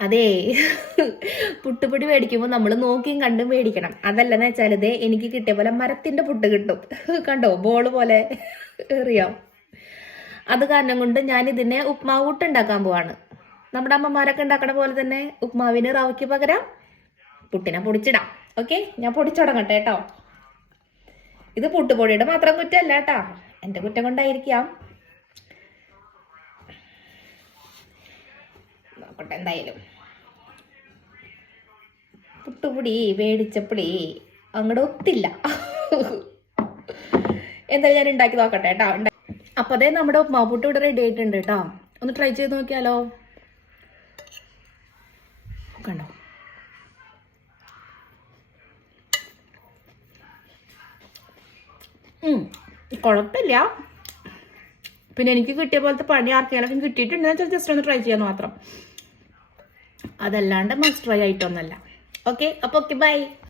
അതേ, പുട്ടുപൊടി മേടിക്കുമ്പോൾ നമ്മൾ നോക്കിയും കണ്ടും മേടിക്കണം. അതല്ലെന്ന് വെച്ചാൽ ഇതേ എനിക്ക് കിട്ടിയ പോലെ മരത്തിന്റെ പുട്ട് കിട്ടും. കണ്ടോ, ബോള് പോലെ എറിയാം. അത് കാരണം കൊണ്ട് ഞാൻ ഇതിനെ ഉപ്മാവ് പുട്ട് ഉണ്ടാക്കാൻ പോവാണ്. നമ്മുടെ അമ്മമാരൊക്കെ ഉണ്ടാക്കണ പോലെ തന്നെ ഉപ്മാവിന് റവയ്ക്ക് പകരം പുട്ടിനെ പൊടിച്ചിടാം. ഓക്കെ, ഞാൻ പൊടിച്ചു തുടങ്ങട്ടെ കേട്ടോ. ഇത് പുട്ടുപൊടിയുടെ മാത്രം കുറ്റമല്ല കേട്ടാ, എന്റെ കുറ്റം കൊണ്ടായിരിക്കാം. നോക്കട്ടെ, എന്തായാലും പുട്ടുപൊടി മേടിച്ചപ്പൊടി അങ്ങോട്ട് ഒത്തില്ല. എന്തായാലും ഞാൻ ഉണ്ടാക്കി നോക്കട്ടെ കേട്ടോ. അപ്പൊ അതേ നമ്മുടെ ഉപ്മാവ് പുട്ട് ഇവിടെ റെഡി ആയിട്ടുണ്ട് കേട്ടോ. ഒന്ന് ട്രൈ ചെയ്ത് നോക്കിയാലോ. കണ്ടോ, കുഴപ്പമില്ല. പിന്നെ എനിക്ക് കിട്ടിയ പോലത്തെ പണി ആർക്കെങ്കിലും കിട്ടിയിട്ടുണ്ടെന്ന് വെച്ചാൽ ജസ്റ്റ് ഒന്ന് ട്രൈ ചെയ്യാൻ മാത്രം. അതല്ലാണ്ട് മസ്റ്റ് ട്രൈ ആയിട്ടൊന്നല്ല. ഓക്കെ, അപ്പോൾ ഓക്കെ, ബൈ.